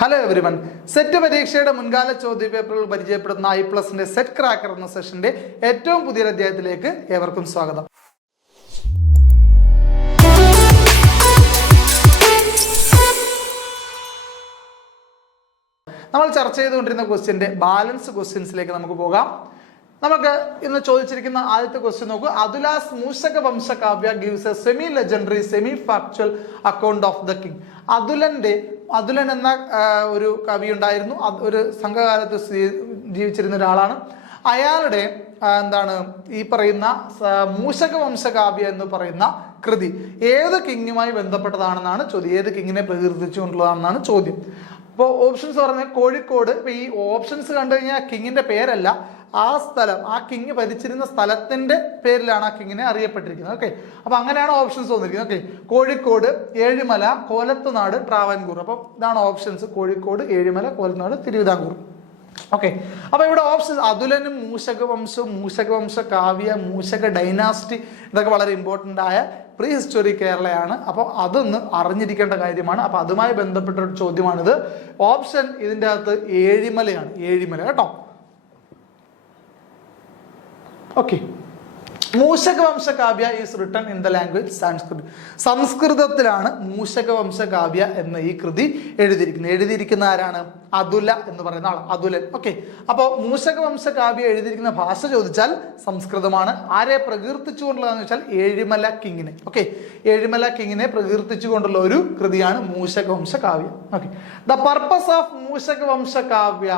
Hello everyone, set പരീക്ഷയുടെ മുൻകാല ചോദ്യപേപ്പറുകൾ പരിചയപ്പെടുന്ന IPLUSന്റെ set cracker എന്ന സെഷന്റെ ഏറ്റവും പുതിയ അധ്യായത്തിലേക്ക് ഏവർക്കും സ്വാഗതം. നമ്മൾ ചർച്ച ചെയ്തുകൊണ്ടിരുന്ന ക്വസ്റ്റ്യന്റെ ബാലൻസ് ക്വസ്റ്റ്യൻസിലേക്ക് നമുക്ക് പോകാം. നമുക്ക് ഇന്ന് ചോദിച്ചിരിക്കുന്ന ആദ്യത്തെ ക്വസ്റ്റ്യൻ നോക്കൂ. Atula's Mushaka Vamsha Kavya gives a semi legendary semi factual account of the king. അതുലൻ എന്ന ഒരു കവി ഉണ്ടായിരുന്നു. ഒരു സംഘകാലത്ത് ജീവിച്ചിരുന്ന ഒരാളാണ്. അയാളുടെ ഈ പറയുന്ന മൂഷക വംശകാവ്യ എന്ന് പറയുന്ന കൃതി ഏത് കിങ്ങുമായി ബന്ധപ്പെട്ടതാണെന്നാണ് ചോദ്യം. ഏത് കിങ്ങിനെ പ്രകീർത്തിച്ചുകൊണ്ടുള്ളതാണെന്നാണ് ചോദ്യം. അപ്പോൾ ഓപ്ഷൻസ് പറഞ്ഞാൽ കോഴിക്കോട്. ഇപ്പൊ ഈ ഓപ്ഷൻസ് കണ്ടു കഴിഞ്ഞാൽ കിങ്ങിന്റെ പേരല്ല, ആ സ്ഥലം, ആ കിങ് ഭരിച്ചിരുന്ന സ്ഥലത്തിന്റെ പേരിലാണ് ആ കിങ്ങിനെ അറിയപ്പെട്ടിരിക്കുന്നത്. ഓക്കെ, അപ്പൊ അങ്ങനെയാണ് ഓപ്ഷൻസ് വന്നിരിക്കുന്നത്. ഓക്കെ, കോഴിക്കോട്, ഏഴിമല, കോലത്തുനാട്, ട്രാവൻകൂർ. അപ്പൊ ഇതാണ് ഓപ്ഷൻസ്: കോഴിക്കോട്, ഏഴിമല, കോലത്തുനാട്, തിരുവിതാംകൂർ. ഓക്കെ, അപ്പൊ ഇവിടെ ഓപ്ഷൻസ് അതുലനും മൂഷകവംശവും മൂഷകവംശ കാവ്യ, മൂഷക ഡൈനാസ്റ്റി, ഇതൊക്കെ വളരെ ഇമ്പോർട്ടൻ്റ് ആയ പ്രീ ഹിസ്റ്റോറി കേരളയാണ്. അപ്പോൾ അതൊന്ന് അറിഞ്ഞിരിക്കേണ്ട കാര്യമാണ്. അപ്പൊ അതുമായി ബന്ധപ്പെട്ട ഒരു ചോദ്യമാണിത്. ഓപ്ഷൻ ഇതിൻ്റെ അകത്ത് ഏഴിമലയാണ്. ഏഴിമല കേട്ടോ. Okay, Mushakavamsha Kavya is written in the language Sanskrit. സംസ്കൃതത്തിലാണ് മൂഷകവംശ കാവ്യ എന്ന ഈ കൃതി എഴുതിയിരിക്കുന്ന ആരാണ്? അതുല എന്ന് പറയുന്ന ആൾ, അതുലൻ. ഓക്കെ, അപ്പോൾ മൂഷകവംശ കാവ്യ എഴുതിയിരിക്കുന്ന ഭാഷ ചോദിച്ചാൽ സംസ്കൃതമാണ്. ആരെ പ്രകീർത്തിച്ചുകൊണ്ടുള്ളതെന്ന് വെച്ചാൽ ഏഴിമല കിങ്ങിനെ. ഓക്കെ, ഏഴിമല കിങ്ങിനെ പ്രകീർത്തിച്ചുകൊണ്ടുള്ള ഒരു കൃതിയാണ് Mushakavamsha Kavya. Okay, the purpose of Mushakavamsha Kavya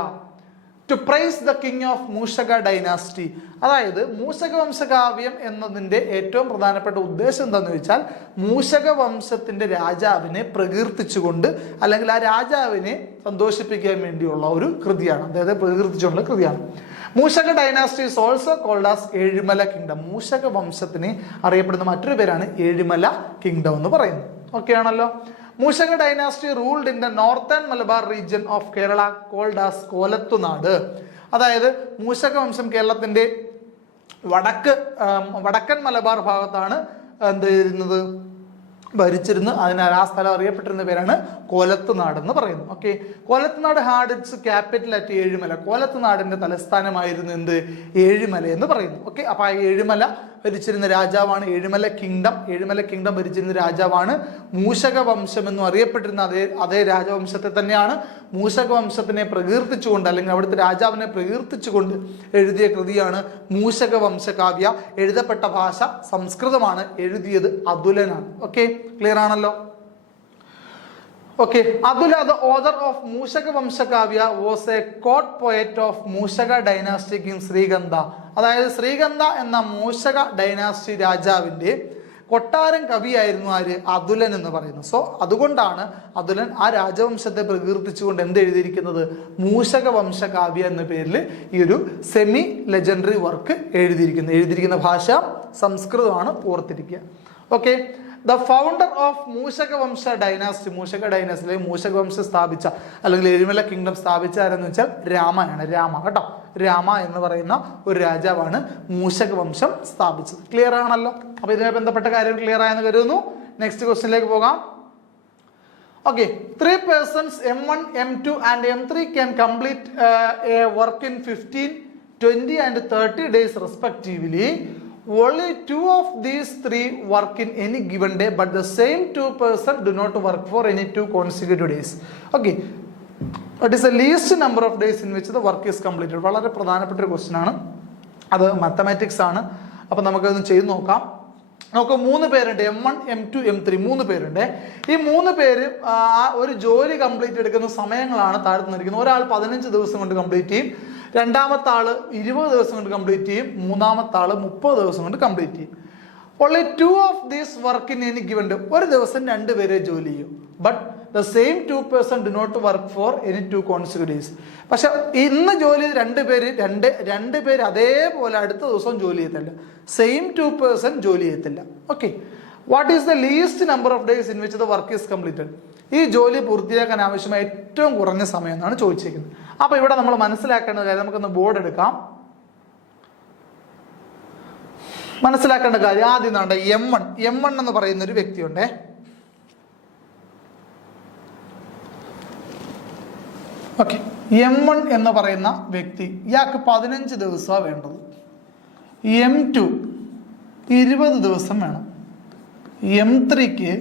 to praise the king of Mushaka dynasty. അതായത് മൂഷകവംശകാവ്യം എന്നതിൻ്റെ ഏറ്റവും പ്രധാനപ്പെട്ട ഉദ്ദേശം എന്താണെന്ന് ചോദിച്ചാൽ മൂഷക വംശത്തിന്റെ രാജാവിനെ പ്രകീർത്തിച്ചുകൊണ്ട്, അല്ലെങ്കിൽ ആ രാജാവിനെ സന്തോഷിപ്പിക്കാൻ വേണ്ടിയുള്ള ഒരു കൃതിയാണ്. അതായത് പ്രകീർത്തിച്ചുകൊണ്ടുള്ള കൃതിയാണ്. Mushaka dynasty is also called as Ezhimala kingdom. Mushaka വംശത്തിന് അറിയപ്പെടുന്ന മറ്റൊരു പേരാണ് ഏഴിമല കിങ്ഡം എന്ന് പറയുന്നത്. ഓക്കെ ആണല്ലോ. Mushaka dynasty ruled in the northern Malabar region of Kerala called as Kolathunadu. അതായത് മൂഷക വംശം കേരളത്തിന്റെ വടക്കൻ മലബാർ ഭാഗത്താണ് ഭരിച്ചിരുന്നു. അതിനാൽ ആ സ്ഥലം അറിയപ്പെട്ടിരുന്ന പേരാണ് കോലത്തുനാട് എന്ന് പറയുന്നു. Okay, Kolathunadu had its capital at Ezhimala. കോലത്തുനാടിന്റെ തലസ്ഥാനമായിരുന്നു ഏഴിമല എന്ന് പറയുന്നു. ഓക്കെ, അപ്പൊ ആ ഏഴിമല ഭരിച്ചിരുന്ന രാജാവാണ് ഏഴിമല കിങ്ഡം. ഏഴിമല കിങ്ഡം ഭരിച്ചിരുന്ന രാജാവാണ്. മൂഷക വംശം എന്നും അറിയപ്പെട്ടിരുന്ന അതേ രാജവംശത്തെ തന്നെയാണ് മൂഷക വംശത്തിനെ പ്രകീർത്തിച്ചുകൊണ്ട്, അല്ലെങ്കിൽ അവിടുത്തെ രാജാവിനെ പ്രകീർത്തിച്ചുകൊണ്ട് എഴുതിയ കൃതിയാണ് മൂഷക വംശകാവ്യ. എഴുതപ്പെട്ട ഭാഷ സംസ്കൃതമാണ്. എഴുതിയത് അതുലനാണ്. ഓക്കെ, ക്ലിയർ ആണല്ലോ. Okay, Atula the author of Mushaka Vamshakavya was a court poet of Mushaka dynasty king Shrigandha. അതായത് ശ്രീഗന്ധ എന്ന മൂഷക ഡൈനാസ്റ്റി രാജാവിന്റെ കൊട്ടാരം കവിയായിരുന്നു ആര്? അതുലൻ എന്ന് പറയുന്നു. സോ അതുകൊണ്ടാണ് അതുലൻ ആ രാജവംശത്തെ പ്രകീർത്തിച്ചുകൊണ്ട് എന്ത് എഴുതിയിരിക്കുന്നത്? മൂഷക വംശകാവ്യ എന്ന പേരിൽ ഈ ഒരു സെമി ലെജൻഡറി വർക്ക് എഴുതിയിരിക്കുന്ന ഭാഷ സംസ്കൃതമാണ്. ഓർത്തിരിക്കുക. Okay, the founder of Mushaka Vamsha dynasty. Mushaka dynasty, Mushaka വംശം സ്ഥാപിച്ച, അല്ലെങ്കിൽ ഏഴിമല കിങ്ഡം സ്ഥാപിച്ച ആരെന്ന് വെച്ചാൽ രാമയാണ്. രാമ കേട്ടോ. രാമ എന്ന് പറയുന്ന ഒരു രാജാവാണ് മൂഷക വംശം സ്ഥാപിച്ചത്. ക്ലിയർ ആണല്ലോ. അപ്പൊ ഇതുമായി ബന്ധപ്പെട്ട കാര്യം ക്ലിയർ ആയെന്ന് കരുതുന്നു. നെക്സ്റ്റ് ക്വസ്റ്റ്യനിലേക്ക് പോകാം. Okay, 3 persons M1, M2 and M3 can complete a work in 15, 20 and 30 days respectively. Only 2 of these 3 work in any given day, but the same 2 persons do not work for any 2 consecutive days. Okay, what is the least number of days in which the work is completed? വളരെ പ്രധാനപ്പെട്ട ഒരു question ആണ്. അത് mathematics ആണ്. അപ്പൊ നമുക്കതൊന്ന് ചെയ്ത് നോക്കാം. നമുക്ക് 3 പേരുണ്ട്. M1, M2, M3 3 പേരുണ്ട്. ഈ 3 പേര് ഒരു ജോലി കംപ്ലീറ്റ് എടുക്കുന്ന സമയങ്ങളാണ് താഴെ തന്നിരിക്കുന്നത്. ഒരാൾ 15 ദിവസം കൊണ്ട് കംപ്ലീറ്റ് ചെയ്യും, രണ്ടാമത്തെ ആള് 20 ദിവസം കൊണ്ട് കംപ്ലീറ്റ് ചെയ്യും, മൂന്നാമത്തെ ആള് 30 ദിവസം കൊണ്ട് കംപ്ലീറ്റ് ചെയ്യും. Only 2 of these work in any given day. ഒരു ദിവസം 2 പേരെ ജോലി ചെയ്യും. But the same 2 persons do not work for any 2 consecutive days. പക്ഷെ ഇന്ന് ജോലി 2 പേര് അതേപോലെ അടുത്ത ദിവസം ജോലി ചെയ്യത്തില്ല. സെയിം 2 persons ജോലി ചെയ്യത്തില്ല. Okay, what is the least number of days in which the work is completed? ഈ ജോലി പൂർത്തിയാക്കാൻ ആവശ്യമായ ഏറ്റവും കുറഞ്ഞ സമയം എന്നാണ് ചോദിച്ചിരിക്കുന്നത്. അപ്പൊ ഇവിടെ നമ്മൾ മനസ്സിലാക്കേണ്ട കാര്യം, നമുക്കൊന്ന് ബോർഡ് എടുക്കാം. മനസ്സിലാക്കേണ്ട കാര്യം ആദ്യം M1 എന്ന് പറയുന്ന ഒരു വ്യക്തിയുണ്ടേ. ഓക്കെ, M1 എന്ന് പറയുന്ന വ്യക്തി, ഇയാൾക്ക് 15 ദിവസമാണ് വേണ്ടത്. M2 20 ദിവസം വേണം. M3ക്ക്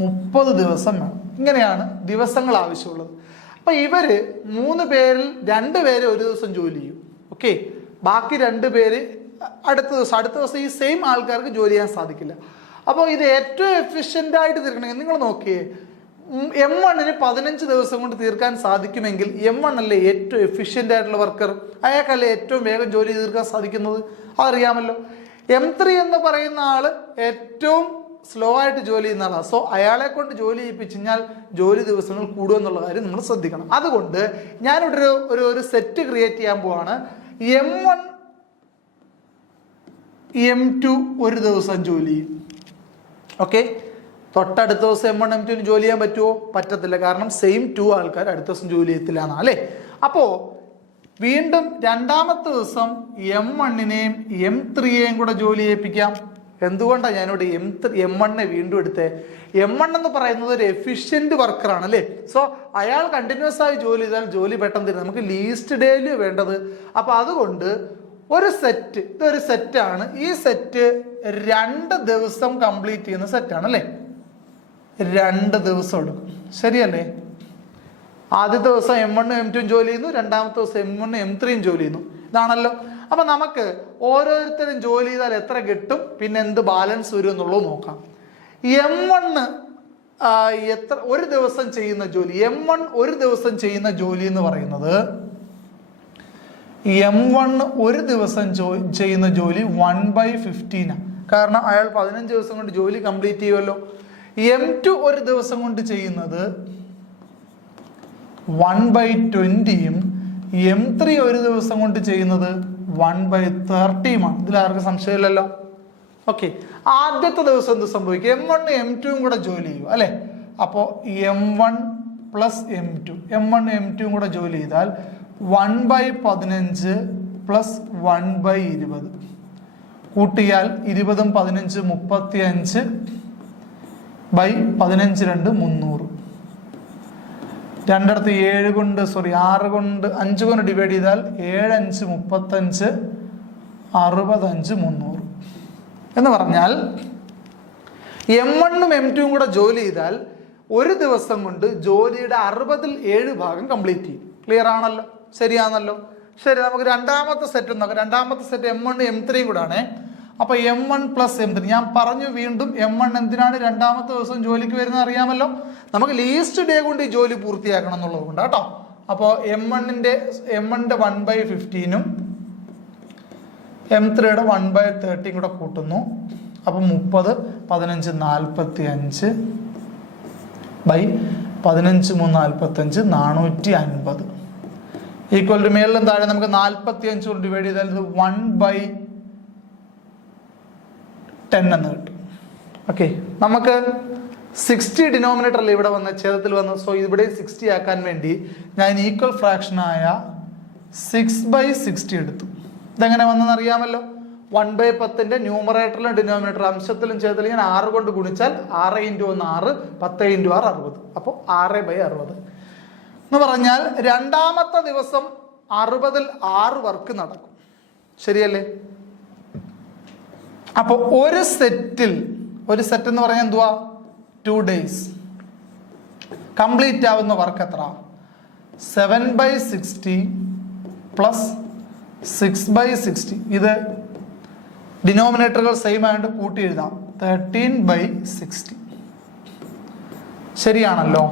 30 ദിവസം വേണം. ഇങ്ങനെയാണ് ദിവസങ്ങൾ ആവശ്യമുള്ളത്. അപ്പം ഇവര് 3 പേരിൽ 2 പേര് ഒരു ദിവസം ജോലി ചെയ്യും. ഓക്കെ, ബാക്കി 2 പേര് അടുത്ത ദിവസം ഈ സെയിം ആൾക്കാർക്ക് ജോലി ചെയ്യാൻ സാധിക്കില്ല. അപ്പോൾ ഇത് ഏറ്റവും എഫിഷ്യൻ്റ് ആയിട്ട് തീർക്കണമെങ്കിൽ നിങ്ങൾ നോക്കിയേ, M1ന് 15 ദിവസം കൊണ്ട് തീർക്കാൻ സാധിക്കുമെങ്കിൽ M1 അല്ലേ ഏറ്റവും എഫിഷ്യൻ്റ് ആയിട്ടുള്ള വർക്കർ, അയാൾക്കല്ലേ ഏറ്റവും വേഗം ജോലി തീർക്കാൻ സാധിക്കുന്നത്, അതറിയാമല്ലോ. M3 എന്ന് പറയുന്ന ആള് ഏറ്റവും സ്ലോ ആയിട്ട് ജോലി ചെയ്യുന്ന ആളാണ്. സോ അയാളെ കൊണ്ട് ജോലി ചെയ്യിപ്പിച്ച് കഴിഞ്ഞാൽ ജോലി ദിവസങ്ങൾ കൂടുമെന്നുള്ള കാര്യം നമ്മൾ ശ്രദ്ധിക്കണം. അതുകൊണ്ട് ഞാനിവിടെ ഒരു സെറ്റ് ക്രിയേറ്റ് ചെയ്യാൻ പോവാണ്. M1 M2 ഒരു ദിവസം ജോലി ചെയ്യും. ഓക്കെ, തൊട്ടടുത്ത ദിവസം M1 M2 ജോലി ചെയ്യാൻ പറ്റുമോ? പറ്റത്തില്ല. കാരണം സെയിം 2 ആൾക്കാർ അടുത്ത ദിവസം ജോലി ചെയ്യത്തില്ല എന്നാ അല്ലേ. അപ്പോൾ വീണ്ടും രണ്ടാമത്തെ ദിവസം M1നെയും M3യെയും കൂടെ ജോലി ചെയ്യിപ്പിക്കാം. എന്തുകൊണ്ടാണ് ഞാനിവിടെ M1നെ വീണ്ടും എടുത്തേ? M1 എന്ന് പറയുന്നത് ഒരു എഫിഷ്യന്റ് വർക്കറാണ് അല്ലേ. സോ അയാൾ കണ്ടിന്യൂസ് ആയി ജോലി ചെയ്താൽ ജോലി പെട്ടെന്ന് തരും. നമുക്ക് ലീസ്റ്റ് ഡേയില് വേണ്ടത്. അപ്പൊ അതുകൊണ്ട് ഇതൊരു സെറ്റാണ്. ഈ സെറ്റ് 2 ദിവസം കംപ്ലീറ്റ് ചെയ്യുന്ന സെറ്റാണ് അല്ലേ. 2 ദിവസം എടുക്കും, ശരിയല്ലേ. ആദ്യത്തെ ദിവസം M1 M2 ജോലി ചെയ്യുന്നു, രണ്ടാമത്തെ ദിവസം M1 M3 ജോലി ചെയ്യുന്നു. ഇതാണല്ലോ. അപ്പൊ നമുക്ക് ഓരോരുത്തരും ജോലി ചെയ്താൽ എത്ര കിട്ടും, പിന്നെ എന്ത് ബാലൻസ് വരും എന്നുള്ളത് നോക്കാം. M1 ഒരു ദിവസം ചെയ്യുന്ന ജോലി, M1 ഒരു ദിവസം ചെയ്യുന്ന ജോലി എന്ന് പറയുന്നത്, M1 ഒരു ദിവസം ചെയ്യുന്ന ജോലി 1/15 ആണ്. കാരണം അയാൾ 15 ദിവസം കൊണ്ട് ജോലി കംപ്ലീറ്റ് ചെയ്യുമല്ലോ. M2 ഒരു ദിവസം കൊണ്ട് ചെയ്യുന്നത് 1/20യും M3 ഒരു ദിവസം കൊണ്ട് ചെയ്യുന്നത് 1/30യുമാണ്. ഇതിൽ ആർക്കും സംശയമില്ലല്ലോ. ഓക്കെ, ആദ്യത്തെ ദിവസം എന്ത് സംഭവിക്കും? M1 M2 കൂടെ ജോലി ചെയ്യും അല്ലെ. അപ്പോൾ M1 പ്ലസ് M1 M2 കൂടെ ജോലി ചെയ്താൽ 1/15 പ്ലസ് 1/20 കൂട്ടിയാൽ 20ഉം 15 35 ബൈ 15 2 300. രണ്ടിടത്ത് 6 കൊണ്ട് 5 കൊണ്ട് ഡിവൈഡ് ചെയ്താൽ 7 5 35 65 300 എന്ന് പറഞ്ഞാൽ M1ഉം M2 കൂടെ ജോലി ചെയ്താൽ ഒരു ദിവസം കൊണ്ട് ജോലിയുടെ 60ൽ 7 ഭാഗം കംപ്ലീറ്റ് ചെയ്യും. ക്ലിയർ ആണല്ലോ, ശരിയാണല്ലോ. ശരി, നമുക്ക് രണ്ടാമത്തെ സെറ്റ് നോക്കാം. രണ്ടാമത്തെ സെറ്റ് M1 M3 കൂടെ ആണേ. അപ്പൊ M1 പ്ലസ് M3 ഞാൻ പറഞ്ഞു. വീണ്ടും M1 എന്തിനാണ് രണ്ടാമത്തെ ദിവസം ജോലിക്ക് വരുന്നത് അറിയാമല്ലോ. നമുക്ക് ലീസ്റ്റ് ഡേ കൊണ്ട് ഈ ജോലി പൂർത്തിയാക്കണം എന്നുള്ളത് കൊണ്ട് കേട്ടോ. അപ്പോൾ M1ന്റെ 1/15ഉം M3യുടെ 1/30 കൂടെ കൂട്ടുന്നു. അപ്പം 30 15 45 ബൈ 15 3 45 450 ഈക്വൽ ടു മേളിലും താഴെ നമുക്ക് 45 കൊണ്ട് ഡിവൈഡ് ചെയ്താൽ ഇത് 1/10 എന്ന് കിട്ടും. ഓക്കെ, നമുക്ക് 60 ഡിനോമിനേറ്ററിൽ ഇവിടെ വന്ന് ഛേദത്തിൽ വന്നു. സോ ഇവിടെ 60 ആക്കാൻ വേണ്ടി ഞാൻ ഈക്വൽ ഫ്രാക്ഷനായ 6/60 എടുത്തു. ഇതെങ്ങനെ വന്നെന്ന് അറിയാമല്ലോ. 1/10ന്റെ ന്യൂമറേറ്ററിലും ഡിനോമിനേറ്റർ അംശത്തിലും ഛേദത്തിലും ഞാൻ 6 കൊണ്ട് ഗുണിച്ചാൽ 6 × 1 6 10 × 6 60. അപ്പോൾ 6/60 എന്ന് പറഞ്ഞാൽ രണ്ടാമത്തെ ദിവസം 60ൽ 6 വർക്ക് നടക്കും, ശരിയല്ലേ. അപ്പൊ ഒരു സെറ്റ് എന്ന് പറഞ്ഞാൽ എന്തുവാ? 2 days കംപ്ലീറ്റ് ആവുന്ന വർക്ക് എത്ര? 7/60 പ്ലസ് 6/60. ഇത് ഡിനോമിനേറ്ററുകൾ സെയിം ആയിട്ട് കൂട്ടി എഴുതാം. 13/60 ശരിയാണല്ലോ.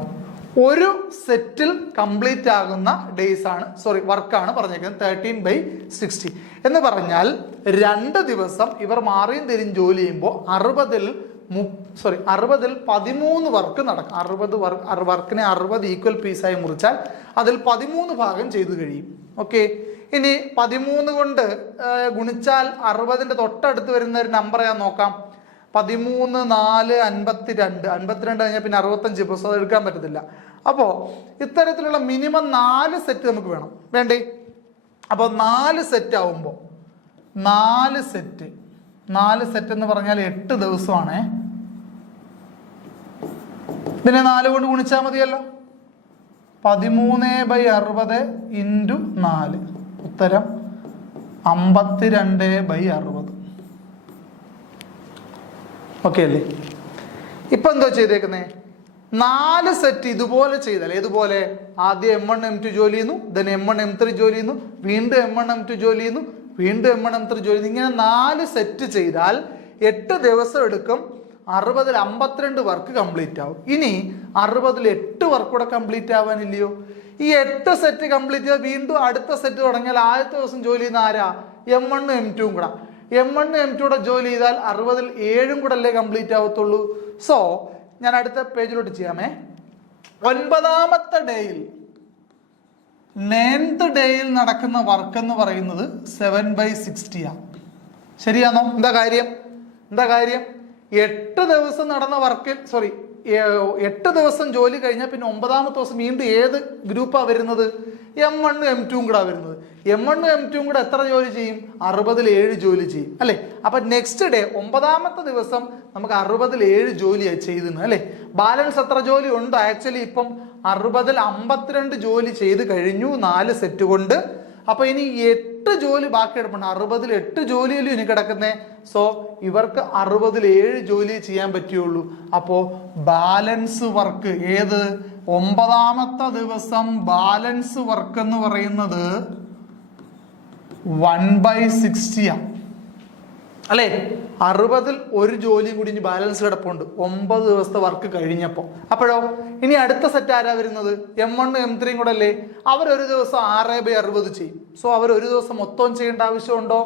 ഒരു സെറ്റിൽ കംപ്ലീറ്റ് ആകുന്ന ഡേയ്സ് ആണ് വർക്കാണ് പറഞ്ഞേക്കുന്നത് 13/60 എന്ന് പറഞ്ഞാൽ 2 ദിവസം ഇവർ മാറിയും തിരിഞ്ഞ് ജോലി ചെയ്യുമ്പോൾ 60ൽ 13 വർക്ക് നടക്കും. 60 വർക്കിനെ 60 ഈക്വൽ പീസായി മുറിച്ചാൽ അതിൽ 13 ഭാഗം ചെയ്തു കഴിയും. ഓക്കെ, ഇനി 13 കൊണ്ട് ഗുണിച്ചാൽ 60ന്റെ തൊട്ടടുത്ത് വരുന്ന ഒരു നമ്പർ ഞാൻ നോക്കാം. 13 4 52 കഴിഞ്ഞാൽ പിന്നെ 65 ഇപ്പോൾ അത് എടുക്കാൻ പറ്റത്തില്ല. അപ്പോൾ ഇത്തരത്തിലുള്ള മിനിമം 4 സെറ്റ് നമുക്ക് വേണ്ടേ. അപ്പോൾ 4 സെറ്റ് ആവുമ്പോൾ 4 സെറ്റ് എന്ന് പറഞ്ഞാൽ 8 ദിവസമാണേ. പിന്നെ 4 കൊണ്ട് ഗുണിച്ചാൽ മതിയല്ലോ. 13/60 ഇൻറ്റു 4. ഉത്തരം 52/60. ഓക്കെ അല്ലേ? ഇപ്പൊ എന്തോ ചെയ്തേക്കുന്നേ? 4 സെറ്റ് ഇതുപോലെ ചെയ്താൽ, ഏതുപോലെ? ആദ്യം M1 M2 ജോലി ചെയ്യുന്നു, then M1 M3 ജോലി ചെയ്യുന്നു, വീണ്ടും M1 M2 ജോലി ചെയ്യുന്നു, വീണ്ടും M1 M3 ജോലി ചെയ്യുന്നു. ഇങ്ങനെ 4 സെറ്റ് ചെയ്താൽ 8 ദിവസം എടുക്കും. 60-ൽ 52 വർക്ക് കംപ്ലീറ്റ് ആവും. ഇനി 60-ൽ 8 വർക്ക് കൂടെ കംപ്ലീറ്റ് ആവാനില്ലയോ? ഈ 8 സെറ്റ് കംപ്ലീറ്റ് ചെയ്താൽ വീണ്ടും അടുത്ത സെറ്റ് തുടങ്ങിയാൽ ആദ്യത്തെ ദിവസം ജോലി ചെയ്യുന്ന ആരാ? M1 M2 കൂടെ. M1 M2 കൂടെ ജോലി ചെയ്താൽ 60-ൽ 7 കൂടെ അല്ലേ കംപ്ലീറ്റ് ആവത്തുള്ളൂ. സോ ഞാൻ അടുത്ത പേജിലോട്ട് ചെയ്യാമേ. 9ാമത്തെ ഡേയിൽ, 9th ഡേയിൽ നടക്കുന്ന വർക്ക് എന്ന് പറയുന്നത് 7/60 ആണ്. ശരിയാണോ? എന്താ കാര്യം? 8 ദിവസം നടന്ന വർക്കിൽ 8 ദിവസം ജോലി കഴിഞ്ഞാൽ പിന്നെ 9ാമത്തെ ദിവസം വീണ്ടും ഏത് ഗ്രൂപ്പാണ് വരുന്നത്? M1 M2 കൂടെ വരുന്നത്. M1 M2 കൂടെ എത്ര ജോലി ചെയ്യും? 60-ൽ 7 ജോലി ചെയ്യും അല്ലേ? അപ്പൊ നെക്സ്റ്റ് ഡേ 9ാമത്തെ ദിവസം നമുക്ക് 60-ൽ 7 ജോലിയായി ചെയ്തെന്ന് അല്ലേ? ബാലൻസ് എത്ര ജോലി ഉണ്ട്? ആക്ച്വലി ഇപ്പം 60-ൽ 52 ജോലി ചെയ്ത് കഴിഞ്ഞു 4 സെറ്റ് കൊണ്ട്. അപ്പൊ ഇനി 8 ജോലി ബാക്കി കിടപ്പുണ്ട്. 60-ൽ 8 ജോലിയിലും ഇനി കിടക്കുന്നേ. സോ ഇവർക്ക് 60-ൽ 7 ജോലി ചെയ്യാൻ പറ്റുള്ളൂ. അപ്പോ ബാലൻസ് വർക്ക് ഏത്? 9ാമത്തെ ദിവസം ബാലൻസ് വർക്ക് എന്ന് പറയുന്നത് 1/60 ആണ് അല്ലേ? 60-ൽ 1 ജോലിയും കൂടി ഇനി ബാലൻസ് കിടപ്പുണ്ട് 9 ദിവസത്തെ വർക്ക് കഴിഞ്ഞപ്പോ. അപ്പോഴോ ഇനി അടുത്ത സെറ്റ് ആരാ വരുന്നത്? M1 M3 കൂടെ അല്ലേ? അവരൊരു ദിവസം 6/60 ചെയ്യും. സോ അവർ ഒരു ദിവസം മൊത്തം ചെയ്യേണ്ട ആവശ്യമുണ്ടോ?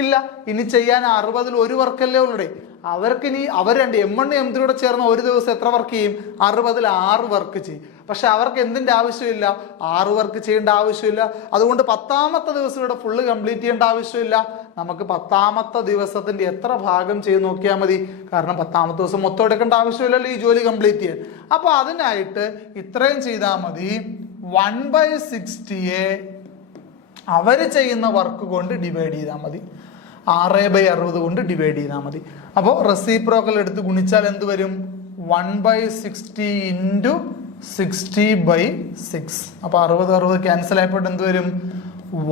ഇല്ല. ഇനി ചെയ്യാൻ 60-ൽ 1 വർക്കല്ലേ ഉള്ളൂ. അവർക്കിനി അവർ രണ്ട് M1 M3 കൂടെ ചേർന്ന് ഒരു ദിവസം എത്ര വർക്ക് ചെയ്യും? 60-ൽ 6 വർക്ക് ചെയ്യും. പക്ഷെ അവർക്ക് എന്തിന്റെ ആവശ്യമില്ല? 6 വർക്ക് ചെയ്യേണ്ട ആവശ്യമില്ല. അതുകൊണ്ട് 10ാമത്തെ ദിവസം ഇവിടെ ഫുള്ള് കംപ്ലീറ്റ് ചെയ്യേണ്ട ആവശ്യമില്ല. നമുക്ക് 10ാമത്തെ ദിവസത്തിന്റെ എത്ര ഭാഗം ചെയ്ത് നോക്കിയാൽ മതി. കാരണം 10ാമത്തെ ദിവസം മൊത്തം എടുക്കേണ്ട ആവശ്യമില്ലല്ലോ ഈ ജോലി കംപ്ലീറ്റ് ചെയ്യാൻ. അപ്പൊ അതിനായിട്ട് ഇത്രയും ചെയ്താൽ മതി. 1/60 അവര് ചെയ്യുന്ന വർക്ക് കൊണ്ട് ഡിവൈഡ് ചെയ്താൽ മതി. 6/60 കൊണ്ട് ഡിവൈഡ് ചെയ്താൽ മതി. അപ്പോൾ റെസിപ്രോക്കൽ എടുത്ത് ഗുണിച്ചാൽ എന്ത് വരും? 1/60 ഇൻറ്റു 60/6. അപ്പൊ 60 ക്യാൻസൽ ആയപ്പോൾ എന്ത് വരും?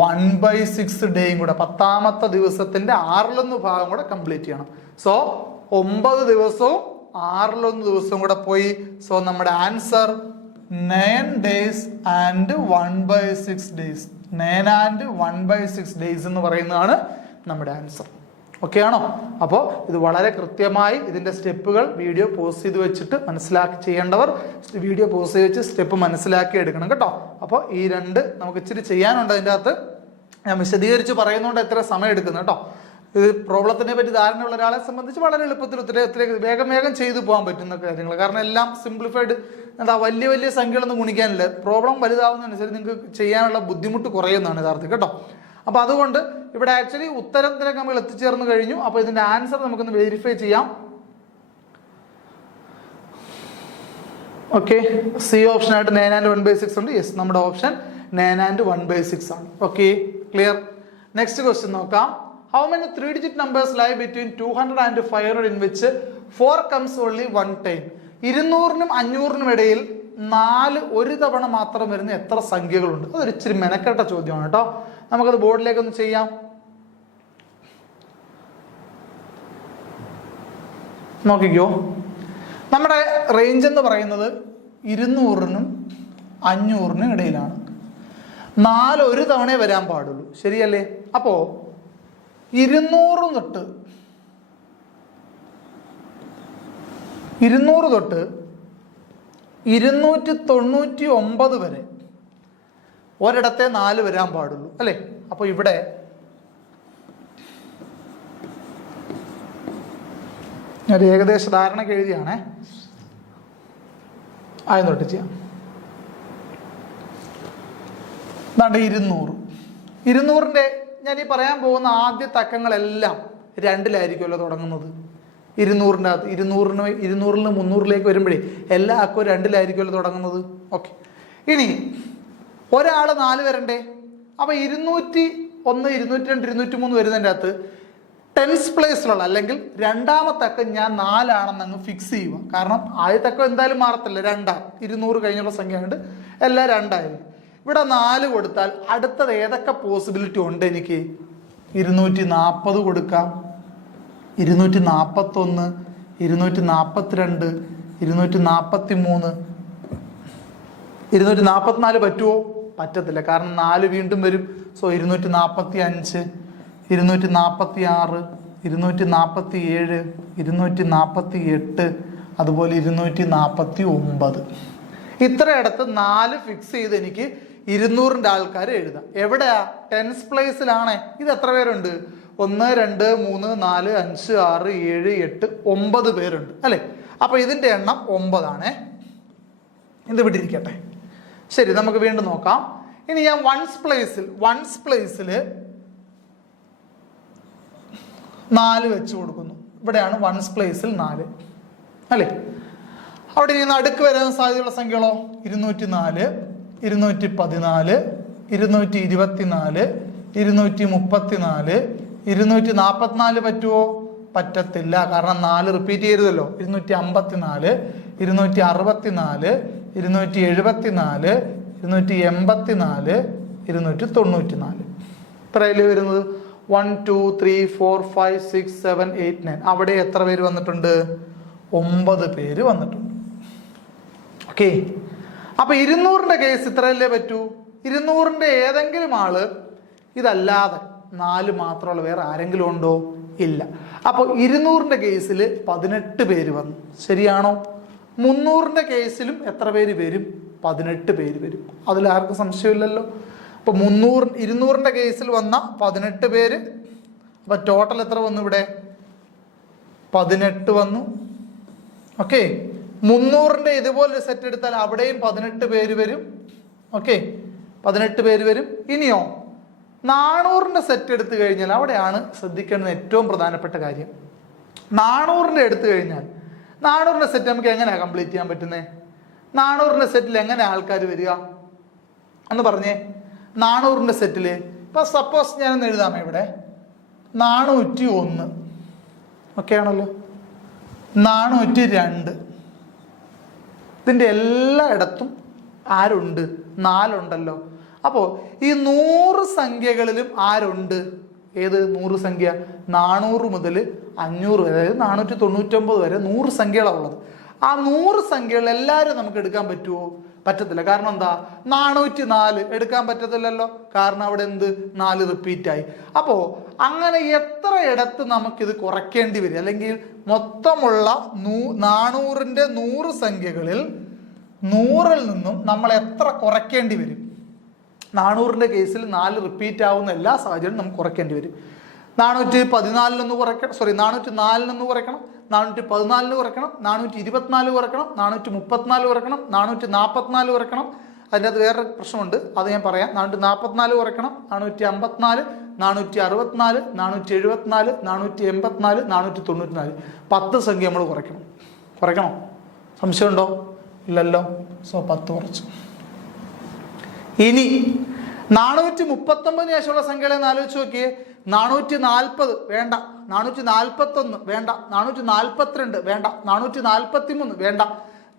1/6 ഡേയും കൂടെ 10ാമത്തെ ദിവസത്തിന്റെ 6-1 ഭാഗം കൂടെ കംപ്ലീറ്റ് ചെയ്യണം. സോ 9 ദിവസവും 6-1 ദിവസവും കൂടെ പോയി. സോ നമ്മുടെ answer 9 days and 1/6 days. 9 and 1/6 days എന്ന് പറയുന്നതാണ് നമ്മുടെ ആൻസർ. ഓക്കെ ആണോ? അപ്പോൾ ഇത് വളരെ കൃത്യമായി ഇതിന്റെ സ്റ്റെപ്പുകൾ വീഡിയോ പോസ് ചെയ്ത് വെച്ചിട്ട് മനസ്സിലാക്കി ചെയ്യേണ്ടവർ വീഡിയോ പോസ് ചെയ്ത് വെച്ച് സ്റ്റെപ്പ് മനസ്സിലാക്കി എടുക്കണം കേട്ടോ. അപ്പോൾ ഈ 2 നമുക്ക് ഇച്ചിരി ചെയ്യാനുണ്ട്. അതിൻ്റെ അകത്ത് ഞാൻ വിശദീകരിച്ച് പറയുന്നതുകൊണ്ട് എത്ര സമയം എടുക്കുന്നു കേട്ടോ. ഇത് പ്രോബ്ലത്തിനെ പറ്റി ധാരണയുള്ള ഒരാളെ സംബന്ധിച്ച് വളരെ എളുപ്പത്തിൽ ഒത്തിരി വേഗം ചെയ്തു പോകാൻ പറ്റുന്ന കാര്യങ്ങൾ. കാരണം എല്ലാം സിംപ്ലിഫൈഡ്, വലിയ വലിയ സംഖ്യകളൊന്നും ഗുണിക്കാനില്ല. പ്രോബ്ലം വലുതാവുന്നതനുസരിച്ച് നിങ്ങൾക്ക് ചെയ്യാനുള്ള ബുദ്ധിമുട്ട് കുറയുന്നതാണ് യഥാർത്ഥത്തിൽ കേട്ടോ. അപ്പൊ അതുകൊണ്ട് ഇവിടെ ആക്ച്വലി ഉത്തരത്തിലേക്ക് നമ്മൾ എത്തിച്ചേർന്ന് കഴിഞ്ഞു. അപ്പൊ ഇതിന്റെ ആൻസർ നമുക്കൊന്ന് വെരിഫൈ ചെയ്യാം. ഓക്കെ, സി ഓപ്ഷൻ ആയിട്ട് 9 and 1/6 ഉണ്ട്. യെസ്, നമ്മുടെ ഓപ്ഷൻ 9 and 1/6 ആണ്. Okay, clear. നെക്സ്റ്റ് ക്വസ്റ്റ്യൻ നോക്കാം. How many 3-digit numbers lie between 200 and 500 in which 4 comes only one time? 200-നും 500-നും ഇടയിൽ 4 ഒരു തവണ മാത്രം വരുന്ന എത്ര സംഖ്യകളുണ്ട്? അതൊരു ഇച്ചിരി മെനക്കെട്ട ചോദ്യമാണ് കേട്ടോ. നമുക്കത് ബോർഡിലേക്കൊന്ന് ചെയ്യാം. നോക്കിക്കോ, നമ്മുടെ റേഞ്ച് എന്ന് പറയുന്നത് 200-നും 500-നും ഇടയിലാണ്. 4 ഒരു തവണേ വരാൻ പാടുള്ളൂ, ശരിയല്ലേ? അപ്പോ 200 തൊട്ട് 299 വരെ ഒരിടത്തെ 4 വരാൻ പാടുള്ളൂ അല്ലേ? അപ്പൊ ഇവിടെ ഞാൻ ഏകദേശ ധാരണയ്ക്ക് എഴുതിയാണേ. ആദ്യം തൊട്ട് ചെയ്യാം. 200-ന്റെ ഞാൻ ഈ പറയാൻ പോകുന്ന ആദ്യത്തെ അക്കങ്ങളെല്ലാം 2-ലായിരിക്കുമല്ലോ തുടങ്ങുന്നത്. 200-ൻ്റെ അകത്ത് 200-ന് 300-ലേക്ക് വരുമ്പോഴേ എല്ലാ അക്കവും 2-ലായിരിക്കുമല്ലോ തുടങ്ങുന്നത്. ഓക്കെ, ഇനി ഒരാൾ 4 വരണ്ടേ? അപ്പൊ 201, 202, 203 വരുന്നതിൻ്റെ അകത്ത് ടെൻസ് പ്ലേസിലുള്ള അല്ലെങ്കിൽ രണ്ടാമത്തെ അക്കം ഞാൻ 4 ആണെന്ന് അങ്ങ് ഫിക്സ് ചെയ്യുക. കാരണം ആദ്യത്തെ അക്കം എന്തായാലും മാറത്തില്ല, 2 200 കഴിഞ്ഞുള്ള സംഖ്യ കൊണ്ട് എല്ലാം 2 ആയിരിക്കും. ഇവിടെ 4 കൊടുത്താൽ അടുത്തത് ഏതൊക്കെ പോസിബിലിറ്റി ഉണ്ട്? എനിക്ക് 240 കൊടുക്കാം, 241, 242, 243, 244 പറ്റുമോ? പറ്റത്തില്ല, കാരണം 4 വീണ്ടും വരും. സോ 245, 246, 247, 248, അതുപോലെ 249. ഇത്രയിടത്ത് 4 ഫിക്സ് ചെയ്ത് എനിക്ക് 200ന്റെ ആൾക്കാർ എഴുതാം. എവിടെയാ? ടെൻസ് പ്ലേസിലാണ്. ഇത് എത്ര പേരുണ്ട്? 1, 2, 3, 4, 5, 6, 7, 8, 9 പേരുണ്ട് അല്ലേ? അപ്പൊ ഇതിന്റെ എണ്ണം 9 ആണേ. ഇത് വിട്ടിരിക്കട്ടെ. ശരി, നമുക്ക് വീണ്ടും നോക്കാം. ഇനി ഞാൻ വൺസ് പ്ലേസിൽ 4 വെച്ച് കൊടുക്കുന്നു. ഇവിടെയാണ് വൺസ് പ്ലേസിൽ 4 അല്ലേ? അവിടെ ഇനി നടുക്ക് വരാൻ സാധ്യതയുള്ള സംഖ്യകളോ? 204, 214, 224, 234, 244 പറ്റുമോ? പറ്റത്തില്ല, കാരണം 4 റിപ്പീറ്റ് ചെയ്തല്ലോ. 254, 264, 274, 284, 294. ഇത്രയല്ലേ വരുന്നത്? 1, 2, 3, 4, 5, 6, 7, 8, 9. അവിടെ എത്ര പേര് വന്നിട്ടുണ്ട്? 9 പേര് വന്നിട്ടുണ്ട്. ഓക്കെ, അപ്പൊ 200ന്റെ കേസ് ഇത്രയല്ലേ പറ്റൂ. 200ന്റെ ഏതെങ്കിലും ആള് ഇതല്ലാതെ 4 മാത്രമുള്ള വേറെ ആരെങ്കിലും ഉണ്ടോ? ഇല്ല. അപ്പോൾ 200ന്റെ കേസിൽ 18 പേര് വന്നു, ശരിയാണോ? 300ന്റെ കേസിലും എത്ര പേര് വരും? 18 പേര് വരും. അതിൽ ആർക്കും സംശയമില്ലല്ലോ. അപ്പൊ 200ന്റെ കേസിൽ വന്ന 18 പേര്. അപ്പൊ ടോട്ടൽ എത്ര വന്നു? ഇവിടെ 18 വന്നു. ഓക്കെ, 300ന്റെ ഇതുപോലെ സെറ്റ് എടുത്താൽ അവിടെയും 18 പേര് വരും. ഓക്കെ, 18 പേര് വരും. ഇനിയോ 400ന്റെ സെറ്റ് എടുത്തു കഴിഞ്ഞാൽ അവിടെയാണ് ശ്രദ്ധിക്കേണ്ട ഏറ്റവും പ്രധാനപ്പെട്ട കാര്യം. 400ന്റെ എടുത്തു കഴിഞ്ഞാൽ 400ന്റെ സെറ്റ് നമുക്ക് എങ്ങനെയാണ് കംപ്ലീറ്റ് ചെയ്യാൻ പറ്റുന്നത്? 400ന്റെ സെറ്റിൽ എങ്ങനെ ആൾക്കാർ വരിക എന്ന് പറഞ്ഞേ. 400ന്റെ സെറ്റില് ഇപ്പൊ സപ്പോസ് ഞാനൊന്ന് എഴുതാമേ. ഇവിടെ 401 ഓക്കെ ആണല്ലോ, 402. ഇതിന്റെ എല്ലായിടത്തും ആരുണ്ട്? 4 ഉണ്ടല്ലോ. അപ്പോ ഈ 100 സംഖ്യകളിലും ആരുണ്ട്? ഏത് 100 സംഖ്യ? 400 മുതൽ 500 വരെ, അതായത് 499 വരെ 100 സംഖ്യകളാണ് ഉള്ളത്. ആ 100 സംഖ്യകൾ എല്ലാവരും നമുക്ക് എടുക്കാൻ പറ്റുമോ? പറ്റത്തില്ല. കാരണം എന്താ? 404 എടുക്കാൻ പറ്റത്തില്ലല്ലോ, കാരണം അവിടെ എന്ത്? 4 റിപ്പീറ്റായി. അപ്പോ അങ്ങനെ എത്ര ഇടത്ത് നമുക്കിത് കുറയ്ക്കേണ്ടി വരും? അല്ലെങ്കിൽ മൊത്തമുള്ള 400ന്റെ 100 സംഖ്യകളിൽ 100ൽ നിന്നും നമ്മൾ എത്ര കുറയ്ക്കേണ്ടി വരും? 400ന്റെ കേസിൽ 4 റിപ്പീറ്റ് ആവുന്ന എല്ലാ സാഹചര്യവും നമുക്ക് കുറയ്ക്കേണ്ടി വരും. 414 കുറയ്ക്കണം, 404 കുറയ്ക്കണം, 414 കുറയ്ക്കണം, 424 കുറയ്ക്കണം, 434 കുറയ്ക്കണം, 444 കുറയ്ക്കണം. അതിൻ്റെ അത് വേറൊരു പ്രശ്നമുണ്ട്, അത് ഞാൻ പറയാം. 444 കുറയ്ക്കണം, 454, 464, 474, 484, 494. 10 സംഖ്യ നമ്മൾ കുറയ്ക്കണോ? സംശയമുണ്ടോ? ഇല്ലല്ലോ. സോ 10 കുറച്ചു. ഇനി 439 ശേഷമുള്ള സംഖ്യകളെ ആലോചിച്ച് നോക്കിയേ. 440 വേണ്ട, 441 വേണ്ട, 442 വേണ്ട, 443 വേണ്ട,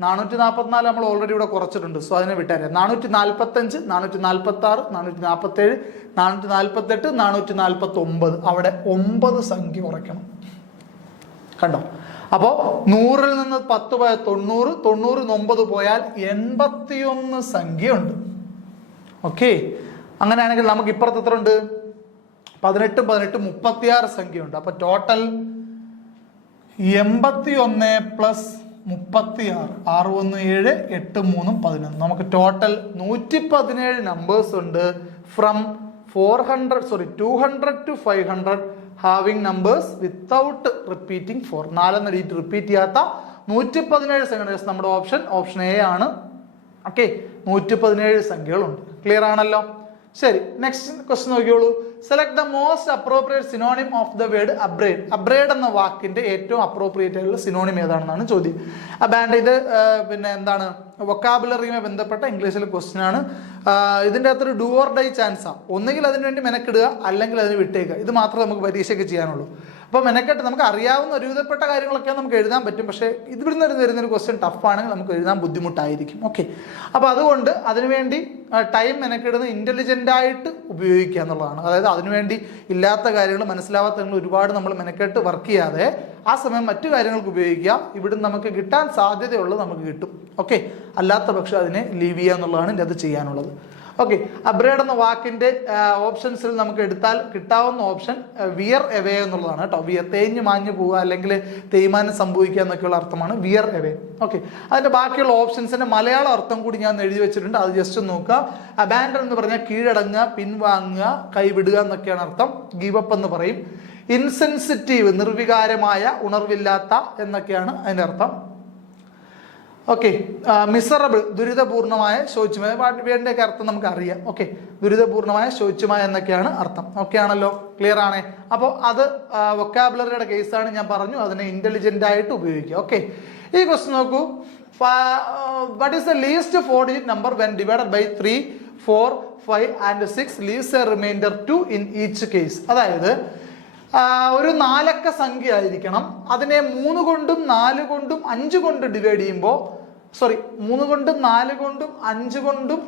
444 നമ്മൾ ഓൾറെഡി ഇവിടെ കുറച്ചിട്ടുണ്ട്. സോ അതിനെ വിട്ടേരാം. 445, 446, 447, 448, 449. അവിടെ 9 സംഖ്യ കുറയ്ക്കണം. കണ്ടോ? അപ്പോൾ 100ൽ നിന്ന് 10 പോയാൽ 90, 90 9 പോയാൽ 81 സംഖ്യ ഉണ്ട്. ഓക്കെ, അങ്ങനെയാണെങ്കിൽ നമുക്ക് ഇപ്പുറത്ത് എത്ര ഉണ്ട്? 18 18 36 സംഖ്യയുണ്ട്. അപ്പൊ ടോട്ടൽ 81 പ്ലസ് 36, 6 1 7, 8 3 11. നമുക്ക് ടോട്ടൽ 117 നമ്പേഴ്സ് ഉണ്ട്. From 200 to 500 having numbers without repeating 4. 4 എന്ന രീതിയിൽ റിപ്പീറ്റ് ചെയ്യാത്ത 117 സംഖ്യകൾ നമ്മുടെ ഓപ്ഷൻ എ ആണ്. ഓക്കെ, 117 സംഖ്യകളുണ്ട്. ക്ലിയർ ആണല്ലോ? ശരി, നെക്സ്റ്റ് ക്വസ്റ്റ്യൻ നോക്കിയോളൂ. Select the most appropriate synonym of the word abrade. Abrade എന്ന വാക്കിന്റെ ഏറ്റവും അപ്രോപ്രിയേറ്റ് ആയിട്ടുള്ള സിനോണിം ഏതാണെന്നാണ് ചോദ്യം. അബാൻഡ് ഇത് പിന്നെ എന്താണ്? വൊക്കാബുലറിയുമായി ബന്ധപ്പെട്ട ഇംഗ്ലീഷിലെ ക്വസ്റ്റ്യൻ ആണ്. ഇതിൻ്റെ അകത്തൊരു ഡു ഓർ ഡൈ ചാൻസാണ്. ഒന്നുകിൽ അതിനു വേണ്ടി മെനക്കിടുക, അല്ലെങ്കിൽ അതിന് വിട്ടേക്കുക. ഇത് മാത്രമേ നമുക്ക് പരീക്ഷയ്ക്ക് ചെയ്യാനുള്ളൂ. അപ്പോൾ മെനക്കെട്ട് നമുക്ക് അറിയാവുന്ന ഒരുവിധപ്പെട്ട കാര്യങ്ങളൊക്കെ നമുക്ക് എഴുതാൻ പറ്റും. പക്ഷേ ഇവിടുന്ന് വരുന്നൊരു ക്വസ്റ്റ്യൻ ടഫാണെങ്കിൽ നമുക്ക് എഴുതാൻ ബുദ്ധിമുട്ടായിരിക്കും. ഓക്കെ, അപ്പോൾ അതുകൊണ്ട് അതിനുവേണ്ടി ടൈം മെനക്കെടുന്ന് ഇൻ്റലിജൻ്റായിട്ട് ഉപയോഗിക്കുക എന്നുള്ളതാണ്. അതായത് അതിനുവേണ്ടി ഇല്ലാത്ത കാര്യങ്ങൾ മനസ്സിലാവാത്ത കാര്യങ്ങൾ ഒരുപാട് നമ്മൾ മെനക്കെട്ട് വർക്ക് ചെയ്യാതെ ആ സമയം മറ്റു കാര്യങ്ങൾക്ക് ഉപയോഗിക്കുക. ഇവിടുന്ന് നമുക്ക് കിട്ടാൻ സാധ്യതയുള്ളത് നമുക്ക് കിട്ടും. ഓക്കെ, അല്ലാത്ത പക്ഷം അതിനെ ലീവ് ചെയ്യുക എന്നുള്ളതാണ് ഇതിൻ്റെ അത് ചെയ്യാനുള്ളത്. ഓക്കെ, അബ്രേഡ് എന്ന വാക്കിന്റെ ഓപ്ഷൻസിൽ നമുക്ക് എടുത്താൽ കിട്ടാവുന്ന ഓപ്ഷൻ വിയർ എവേ എന്നുള്ളതാണ് കേട്ടോ. വിയർ തേഞ്ഞു മാഞ്ഞു പോവുക അല്ലെങ്കിൽ തേയ്മാനം സംഭവിക്കുക എന്നൊക്കെയുള്ള അർത്ഥമാണ് വിയർ എവേ. ഓക്കെ, അതിന്റെ ബാക്കിയുള്ള ഓപ്ഷൻസിന്റെ മലയാള അർത്ഥം കൂടി ഞാൻ എഴുതി വെച്ചിട്ടുണ്ട്. അത് ജസ്റ്റ് നോക്കുക. അബാൻഡൻ എന്ന് പറഞ്ഞാൽ കീഴടങ്ങുക, പിൻവാങ്ങുക, കൈവിടുക എന്നൊക്കെയാണ് അർത്ഥം. ഗീവ് അപ്പ് എന്ന് പറയും. ഇൻസെൻസിറ്റീവ്, നിർവികാരമായ, ഉണർവില്ലാത്ത എന്നൊക്കെയാണ് അതിന്റെ അർത്ഥം. ഓക്കെ, മിസറബിൾ, ദുരിതപൂർണമായ, ശോച്യമായ, വേണ്ടൊക്കെ അർത്ഥം നമുക്ക് അറിയാം. ഓക്കെ, ദുരിതപൂർണമായ, ശോച്യമായ എന്നൊക്കെയാണ് അർത്ഥം. ഓക്കെ ആണല്ലോ, ക്ലിയർ ആണേ. അപ്പോൾ അത് വൊക്കാബുലറിയുടെ കേസാണ്, ഞാൻ പറഞ്ഞു അതിനെ ഇന്റലിജന്റ് ആയിട്ട് ഉപയോഗിക്കുക. ഓക്കെ, ഈ ക്വസ്റ്റ്യൻ നോക്കൂ. What is the least 4 digit number when divided by 3, 4, 5 and 6 leaves a remainder 2 in each case. അതായത് ഒരു 4 അക്ക സംഖ്യ ആയിരിക്കണം, അതിനെ 3 കൊണ്ടും 4 കൊണ്ടും 5 കൊണ്ട് ഡിവൈഡ് ചെയ്യുമ്പോൾ 3 കൊണ്ടും 4 കൊണ്ടും 5 കൊണ്ടും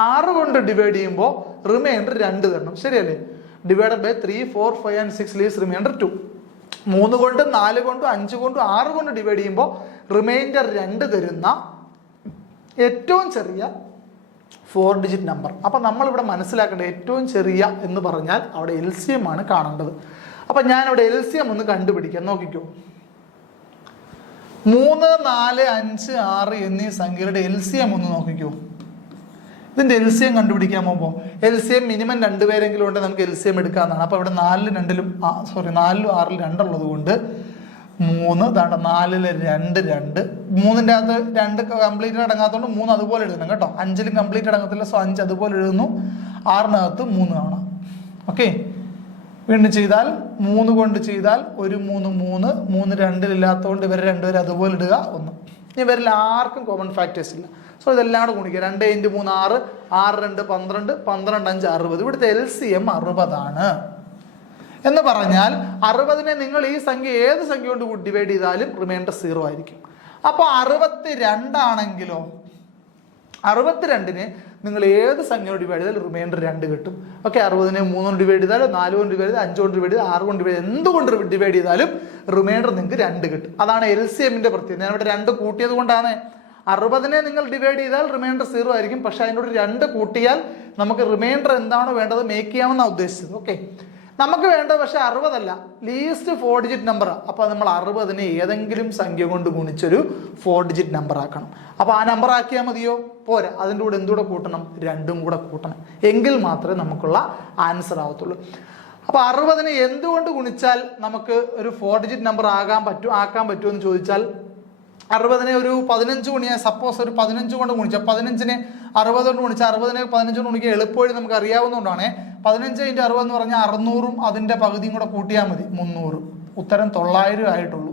6 കൊണ്ട് ഡിവൈഡ് ചെയ്യുമ്പോൾ റിമൈൻഡർ 2 തരണം. ശരിയല്ലേ? Divided by 3, 4, 5 and 6 leaves remainder 2. 3 കൊണ്ടും 4 കൊണ്ടും 5 കൊണ്ടും 6 കൊണ്ട് ഡിവൈഡ് ചെയ്യുമ്പോൾ റിമൈൻഡർ 2 തരുന്ന ഏറ്റവും ചെറിയ 4 ഡിജിറ്റ് നമ്പർ. അപ്പം നമ്മളിവിടെ മനസ്സിലാക്കേണ്ടത് ഏറ്റവും ചെറിയ എന്ന് പറഞ്ഞാൽ അവിടെ LCM ആണ് കാണേണ്ടത്. അപ്പം ഞാനിവിടെ LCM ഒന്ന് കണ്ടുപിടിക്കാം. നോക്കിക്കോ, 3, 4, 5, 6 എന്നീ സംഖ്യകളുടെ LCM ഒന്ന് നോക്കിക്കോ. ഇതിന്റെ LCM കണ്ടുപിടിക്കാൻ പോകുമ്പോൾ LCM മിനിമം 2 പേരെങ്കിലും ഉണ്ടെങ്കിൽ നമുക്ക് LCM എടുക്കാവുന്നതാണ്. അപ്പോൾ ഇവിടെ 4 2 6 2 ഉള്ളത് കൊണ്ട് 3, 4 2, 2, 3ന്റെ അകത്ത് 2 കംപ്ലീറ്റ് അടങ്ങാത്തതുകൊണ്ട് 3 അതുപോലെ എഴുതണം കേട്ടോ. 5ലും കംപ്ലീറ്റ് അടങ്ങത്തില്ല, സോ 5 അതുപോലെ എഴുതുന്നു. 6നകത്ത് 3 കാണാം. ഓക്കെ, വീണ്ടും ചെയ്താൽ 3 കൊണ്ട് ചെയ്താൽ 1 3 3 3 2ഇല്ലാത്തതുകൊണ്ട് ഇവർ 2 പേര് അതുപോലെ ഇടുക 1. ഇവരിൽ ആർക്കും കോമൺ ഫാക്ടേഴ്സ് ഇല്ല. സോ ഇതെല്ലാം കൂടെ ഗുണിക്കുക. 2 × 3 6, 6 2 12, 12 5 60. ഇവിടുത്തെ LCM 60 ആണ്. എന്ന് പറഞ്ഞാൽ 60നെ നിങ്ങൾ ഈ സംഖ്യ ഏത് സംഖ്യ കൊണ്ട് ഡിവൈഡ് ചെയ്താലും റിമൈൻഡർ 0 ആയിരിക്കും. അപ്പോൾ 62 ആണെങ്കിലോ, 62നെ നിങ്ങൾ ഏത് സംഖ്യ കൊണ്ട് ഡിവൈഡ് ചെയ്താൽ റിമൈൻഡർ 2 കിട്ടും. ഓക്കെ, 60നെ 3 കൊണ്ട് ഡിവൈഡ് ചെയ്താലും 4 കൊണ്ട് ഡിവൈഡ് ചെയ്താൽ 5 കൊണ്ട് ഡിവൈഡ് ചെയ്താൽ 6 കൊണ്ട് ഡിവൈഡ് ചെയ്താൽ എന്തുകൊണ്ട് ഡിവൈഡ് ചെയ്താലും റിമൈൻഡർ നിങ്ങൾക്ക് 2 കിട്ടും. അതാണ് LCMന്റെ പ്രത്യേകത. ഞാൻ ഇവിടെ 2 കൂട്ടിയത് കൊണ്ടാണ്. 60നെ നിങ്ങൾ ഡിവൈഡ് ചെയ്താൽ റിമൈൻഡർ 0 ആയിരിക്കും. പക്ഷെ അതിനോട് 2 കൂട്ടിയാൽ നമുക്ക് റിമൈൻഡർ എന്താണോ വേണ്ടത് മേക്ക് ചെയ്യാമെന്നാണ് ഉദ്ദേശിച്ചത്. ഓക്കെ, നമുക്ക് വേണ്ടത് പക്ഷെ 60 അല്ല, ലീസ്റ്റ് 4 ഡിജിറ്റ് നമ്പറാണ്. അപ്പോൾ നമ്മൾ 60നെ ഏതെങ്കിലും സംഖ്യ കൊണ്ട് ഗുണിച്ചൊരു 4 ഡിജിറ്റ് നമ്പർ ആക്കണം. അപ്പോൾ ആ നമ്പർ ആക്കിയാൽ മതിയോ? പോരാ, അതിൻ്റെ കൂടെ എന്തുകൂടെ കൂട്ടണം? 2ഉം കൂടെ കൂട്ടണം. എങ്കിൽ മാത്രമേ നമുക്കുള്ള ആൻസർ ആവത്തുള്ളൂ. അപ്പോൾ 60നെ എന്തുകൊണ്ട് ഗുണിച്ചാൽ നമുക്ക് ഒരു 4 ഡിജിറ്റ് നമ്പർ ആക്കാൻ പറ്റുമോ എന്ന് ചോദിച്ചാൽ 60നെ ഒരു 15 ഗുണിയാൽ, സപ്പോസ് ഒരു 15 കൊണ്ട് ഗുണിച്ചാൽ 15നെ 60 കൊണ്ട് ഗുണിച്ചാൽ 60നെ 15 കൊണ്ട് ഗുണിക്കുക എളുപ്പവഴി നമുക്ക് അറിയാവുന്നതുകൊണ്ടാണ്. 15 × 60 എന്ന് പറഞ്ഞാൽ 600ഉം അതിൻ്റെ പകുതിയും കൂടെ കൂട്ടിയാൽ മതി 300. ഉത്തരം 900 ആയിട്ടുള്ളൂ.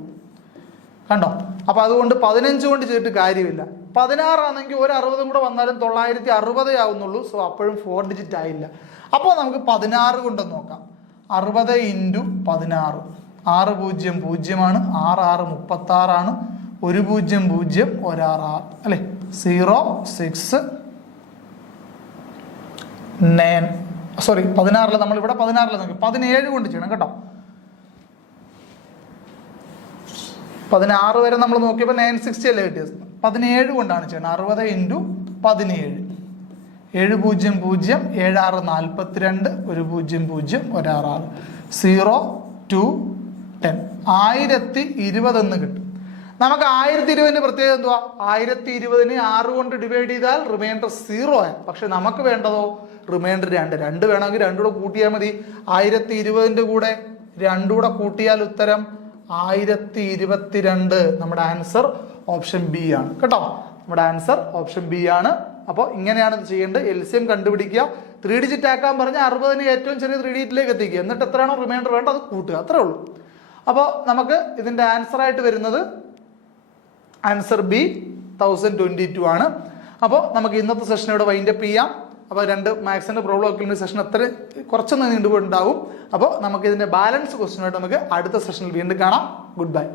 കണ്ടോ? അപ്പോൾ അതുകൊണ്ട് 15 കൊണ്ട് ചെയ്തിട്ട് കാര്യമില്ല. 16 ആണെങ്കിൽ ഒരു 60 കൂടെ വന്നാലും 960 ആവുന്നുള്ളൂ. സോ അപ്പോഴും 4 ഡിജിറ്റ് ആയില്ല. അപ്പോൾ നമുക്ക് 16 കൊണ്ടൊന്ന് നോക്കാം. 60 × 16, 6 0 0 ആണ്, 6 6 36 ആണ്, 1 0 0 1 6 അല്ലേ, 0 6 9. 16 നമ്മളിവിടെ 16 നോക്കി. 17 കൊണ്ട് ചെയ്യണം കേട്ടോ. 16 വരെ നമ്മൾ നോക്കിയപ്പോൾ 960 അല്ലേ കിട്ടിയത്. 17 കൊണ്ടാണ് ചെയ്യണം. 60 × 17, 7 0 0 7 6 42, 1 0 0 1 6 0 2 10, 1020 എന്ന് കിട്ടും. നമുക്ക് 1020ന്റെ പ്രത്യേകത എന്തുവാ? 1020നെ 6 കൊണ്ട് ഡിവൈഡ് ചെയ്താൽ റിമൈൻഡർ 0 ആയി. പക്ഷെ നമുക്ക് വേണ്ടതോ റിമൈൻഡർ 2 വേണമെങ്കിൽ 2 കൂടെ കൂട്ടിയാൽ മതി. 1020ന്റെ കൂടെ 2 കൂടെ കൂട്ടിയാൽ ഉത്തരം 1022. നമ്മുടെ ആൻസർ ഓപ്ഷൻ ബി ആണ് കേട്ടോ. നമ്മുടെ ആൻസർ ഓപ്ഷൻ ബി ആണ്. അപ്പോൾ ഇങ്ങനെയാണ് ഇത് ചെയ്യേണ്ടത്. LCM കണ്ടുപിടിക്കുക. 3 ഡിജിറ്റ് ആക്കാൻ പറഞ്ഞാൽ 60നെ ഏറ്റവും ചെറിയ 3 ഡിജിറ്റിലേക്ക് എത്തിക്കുക. എന്നിട്ട് എത്രയാണോ റിമൈൻഡർ വേണ്ടത് അത് കൂട്ടുക. അത്രേ ഉള്ളൂ. അപ്പോൾ നമുക്ക് ഇതിന്റെ ആൻസർ ആയിട്ട് വരുന്നത് ആൻസർ ബി 1022 ആണ്. അപ്പോൾ നമുക്ക് ഇന്നത്തെ സെഷൻ ഇവിടെ വൈൻഡപ്പ് ചെയ്യാം. അപ്പോൾ 2 മാത്സിൻ്റെ പ്രോബ്ലം ഒക്കെ സെഷൻ അത്ര കുറച്ചൊന്ന് നീണ്ടുപോയിട്ടുണ്ടാവും. അപ്പോൾ നമുക്ക് ഇതിൻ്റെ ബാലൻസ് ക്വസ്റ്റ്യനായിട്ട് നമുക്ക് അടുത്ത സെഷനിൽ വീണ്ടും കാണാം. Good bye.